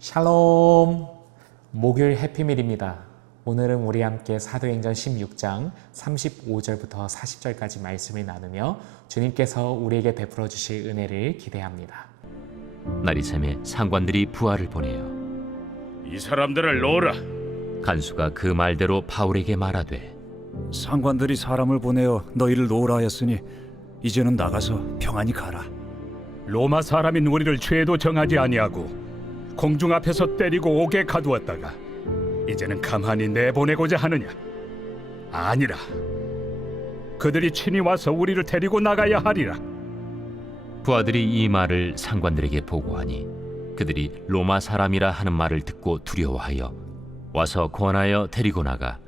샬롬, 목요일 해피밀입니다. 오늘은 우리 함께 사도행전 16장 35절부터 40절까지 말씀을 나누며 주님께서 우리에게 베풀어 주실 은혜를 기대합니다. 날이 새매 상관들이 부하를 보내어 이 사람들을 놓으라. 간수가 그 말대로 바울에게 말하되 상관들이 사람을 보내어 너희를 놓으라 하였으니 이제는 나가서 평안히 가라. 로마 사람인 우리를 죄도 정하지 아니하고 공중 앞에서 때리고 옥에 가두었다가 이제는 가만히 내보내고자 하느냐? 아니라 그들이 친히 와서 우리를 데리고 나가야 하리라. 부하들이 이 말을 상관들에게 보고하니 그들이 로마 사람이라 하는 말을 듣고 두려워하여 와서 권하여 데리고 나가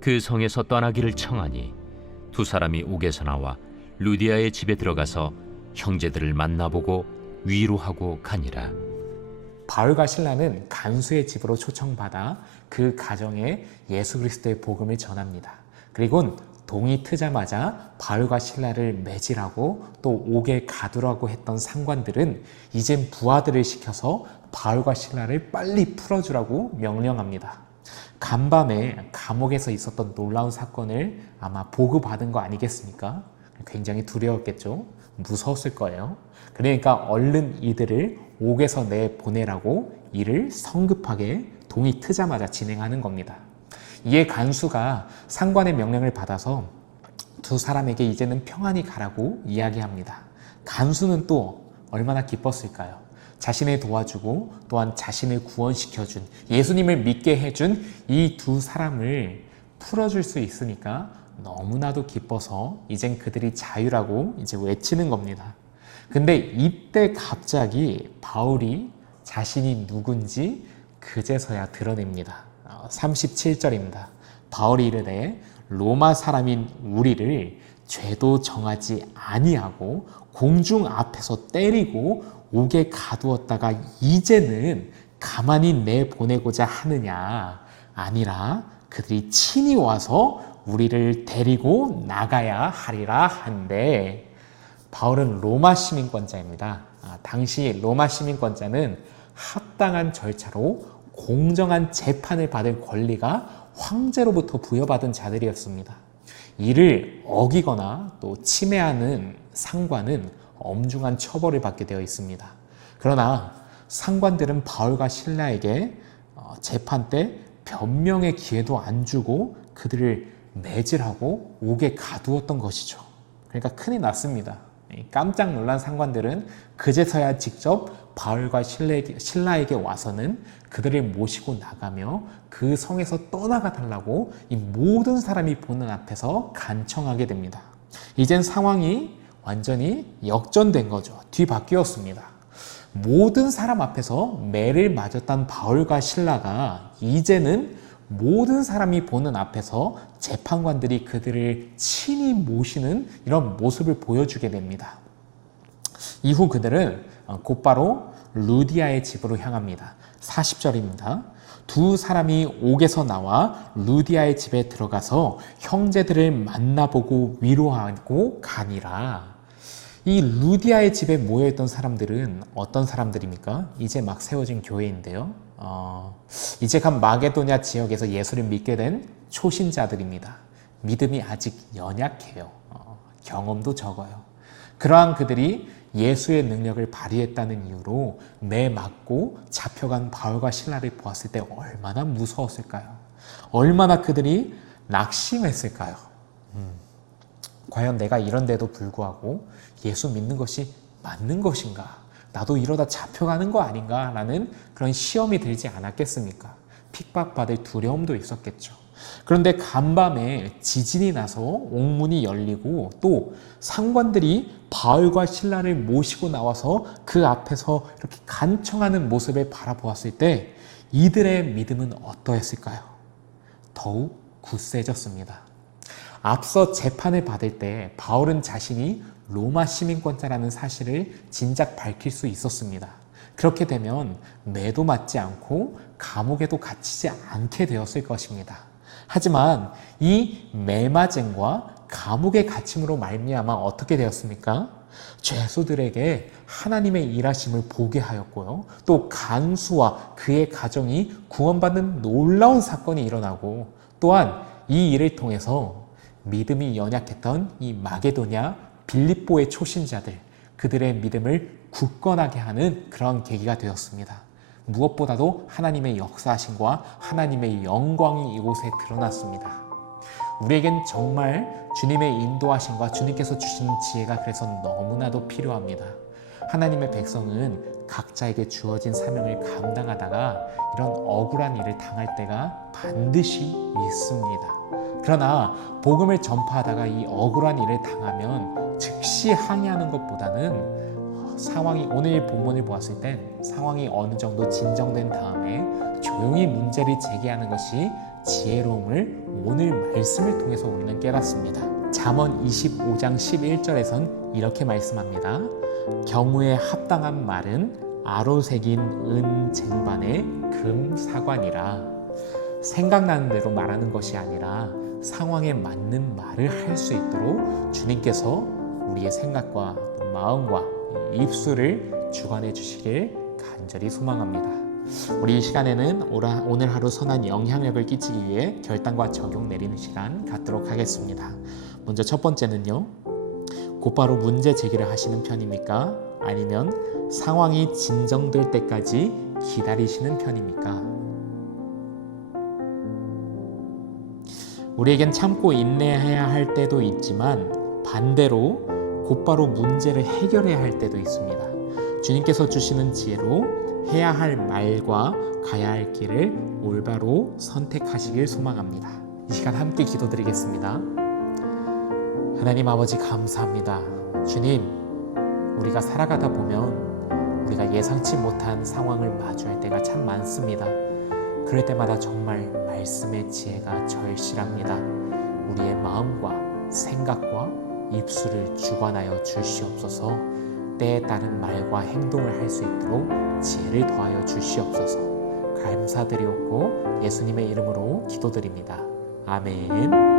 그 성에서 떠나기를 청하니 두 사람이 옥에서 나와 루디아의 집에 들어가서 형제들을 만나보고 위로하고 가니라. 바울과 실라는 간수의 집으로 초청받아 그 가정에 예수 그리스도의 복음을 전합니다. 그리고 동이 트자마자 바울과 실라를 매질하고 또 옥에 가두라고 했던 상관들은 이젠 부하들을 시켜서 바울과 실라를 빨리 풀어주라고 명령합니다. 간밤에 감옥에서 있었던 놀라운 사건을 아마 보고받은 거 아니겠습니까? 굉장히 두려웠겠죠? 무서웠을 거예요. 그러니까 얼른 이들을 옥에서 내보내라고 일을 성급하게 동이 트자마자 진행하는 겁니다. 이에 간수가 상관의 명령을 받아서 두 사람에게 이제는 평안히 가라고 이야기합니다. 간수는 또 얼마나 기뻤을까요? 자신을 도와주고 또한 자신을 구원시켜준, 예수님을 믿게 해준 이 두 사람을 풀어줄 수 있으니까 너무나도 기뻐서 이젠 그들이 자유라고 이제 외치는 겁니다. 근데 이때 갑자기 바울이 자신이 누군지 그제서야 드러냅니다. 37절입니다. 바울이 이르되 로마 사람인 우리를 죄도 정하지 아니하고 공중 앞에서 때리고 옥에 가두었다가 이제는 가만히 내보내고자 하느냐? 아니라 그들이 친히 와서 우리를 데리고 나가야 하리라 한데, 바울은 로마 시민권자입니다. 당시 로마 시민권자는 합당한 절차로 공정한 재판을 받을 권리가 황제로부터 부여받은 자들이었습니다. 이를 어기거나 또 침해하는 상관은 엄중한 처벌을 받게 되어 있습니다. 그러나 상관들은 바울과 실라에게 재판 때 변명의 기회도 안 주고 그들을 매질하고 옥에 가두었던 것이죠. 그러니까 큰일 났습니다. 깜짝 놀란 상관들은 그제서야 직접 바울과 실라에게 와서는 그들을 모시고 나가며 그 성에서 떠나가 달라고 이 모든 사람이 보는 앞에서 간청하게 됩니다. 이젠 상황이 완전히 역전된 거죠. 뒤바뀌었습니다. 모든 사람 앞에서 매를 맞았던 바울과 실라가 이제는 모든 사람이 보는 앞에서 재판관들이 그들을 친히 모시는 이런 모습을 보여주게 됩니다. 이후 그들은 곧바로 루디아의 집으로 향합니다. 40절입니다. 두 사람이 옥에서 나와 루디아의 집에 들어가서 형제들을 만나보고 위로하고 가니라. 이 루디아의 집에 모여있던 사람들은 어떤 사람들입니까? 이제 막 세워진 교회인데요. 이제 간 마게도냐 지역에서 예수를 믿게 된 초신자들입니다. 믿음이 아직 연약해요. 경험도 적어요. 그러한 그들이 예수의 능력을 발휘했다는 이유로 매 맞고 잡혀간 바울과 실라를 보았을 때 얼마나 무서웠을까요? 얼마나 그들이 낙심했을까요? 과연 내가 이런데도 불구하고 예수 믿는 것이 맞는 것인가? 나도 이러다 잡혀가는 거 아닌가? 라는 그런 시험이 들지 않았겠습니까? 핍박받을 두려움도 있었겠죠. 그런데 간밤에 지진이 나서 옥문이 열리고 또 상관들이 바울과 실라를 모시고 나와서 그 앞에서 이렇게 간청하는 모습을 바라보았을 때 이들의 믿음은 어떠했을까요? 더욱 굳세졌습니다. 앞서 재판을 받을 때 바울은 자신이 로마 시민권자라는 사실을 진작 밝힐 수 있었습니다. 그렇게 되면 매도 맞지 않고 감옥에도 갇히지 않게 되었을 것입니다. 하지만 이 매맞음과 감옥에 갇힘으로 말미암아 어떻게 되었습니까? 죄수들에게 하나님의 일하심을 보게 하였고요. 또 간수와 그의 가정이 구원받는 놀라운 사건이 일어나고, 또한 이 일을 통해서 믿음이 연약했던 이 마게도냐 빌립보의 초신자들, 그들의 믿음을 굳건하게 하는 그런 계기가 되었습니다. 무엇보다도 하나님의 역사하심과 하나님의 영광이 이곳에 드러났습니다. 우리에겐 정말 주님의 인도하심과 주님께서 주신 지혜가 그래서 너무나도 필요합니다. 하나님의 백성은 각자에게 주어진 사명을 감당하다가 이런 억울한 일을 당할 때가 반드시 있습니다. 그러나 복음을 전파하다가 이 억울한 일을 당하면 즉시 항의하는 것보다는 상황이, 오늘 본문을 보았을 땐 상황이 어느 정도 진정된 다음에 조용히 문제를 제기하는 것이 지혜로움을 오늘 말씀을 통해서 우리는 깨닫습니다. 잠언 25장 11절에선 이렇게 말씀합니다. 경우에 합당한 말은 아로 새긴 은 쟁반의 금 사관이라. 생각나는 대로 말하는 것이 아니라 상황에 맞는 말을 할 수 있도록 주님께서 우리의 생각과 마음과 입술을 주관해 주시길 간절히 소망합니다. 우리 이 시간에는 오늘 하루 선한 영향력을 끼치기 위해 결단과 적용 내리는 시간 갖도록 하겠습니다. 먼저 첫 번째는요, 곧바로 문제 제기를 하시는 편입니까? 아니면 상황이 진정될 때까지 기다리시는 편입니까? 우리에겐 참고 인내해야 할 때도 있지만 반대로 곧바로 문제를 해결해야 할 때도 있습니다. 주님께서 주시는 지혜로 해야 할 말과 가야 할 길을 올바로 선택하시길 소망합니다. 이 시간 함께 기도드리겠습니다. 하나님 아버지 감사합니다. 주님, 우리가 살아가다 보면 우리가 예상치 못한 상황을 마주할 때가 참 많습니다. 그럴 때마다 정말 말씀의 지혜가 절실합니다. 우리의 마음과 생각과 입술을 주관하여 주시옵소서. 때에 따른 말과 행동을 할 수 있도록 지혜를 더하여 주시옵소서. 감사드리옵고 예수님의 이름으로 기도드립니다. 아멘.